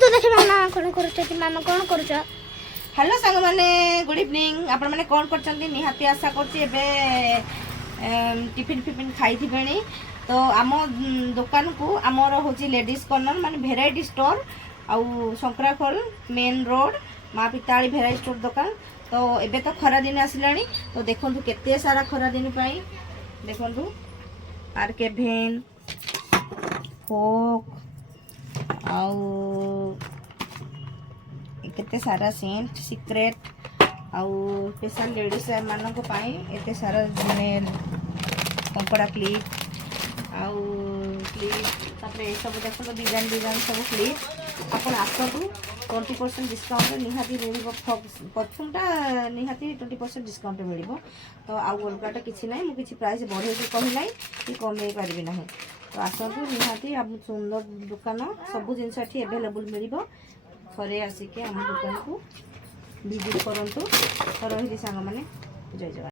तो देखे मामा कौन करुछ मामा कौन करुछ हेलो सांग माने गुड इवनिंग आपण माने कौन करचंती निहाती आशा करछि एबे टिफिन फिफिन खाई थिबेनी तो आम दुकान को आमर होची लेडीज कॉर्नर माने भेराइटी स्टोर आउ संक्राखोल मेन रोड माँ पिताली भेराइटी स्टोर दुकान तो एबे तो खरा दिन आसिलानी तो देखंतु केते सारा खरा दिन पाई देखंतु आरके भेन कोक आउ केते सारा सेंट सीक्रेट आउ स्पेशल लेडीज मानक पाई एते सारा कंकड़ा क्लिप आउ क्लिप तापर ए सब देखो डिजाइन डिजाइन सब क्लिप आपण आसतु 20% डिस्काउंट निहाती मिलिबो परफ्यूमटा निहाती 20% डिस्काउंट मिलिबो तो आउ अलगाटा किछि नै मु किछि प्राइस बढ़े के कहि नै कि कमे करबी नाही तो आसतु निहाती अब सुंदर दुकान सब जिंस एठी अवेलेबल मिलिबो थरे आसिके आम दुकान को विजिट करंतु तो रही सांग माने जय जगन्नाथ।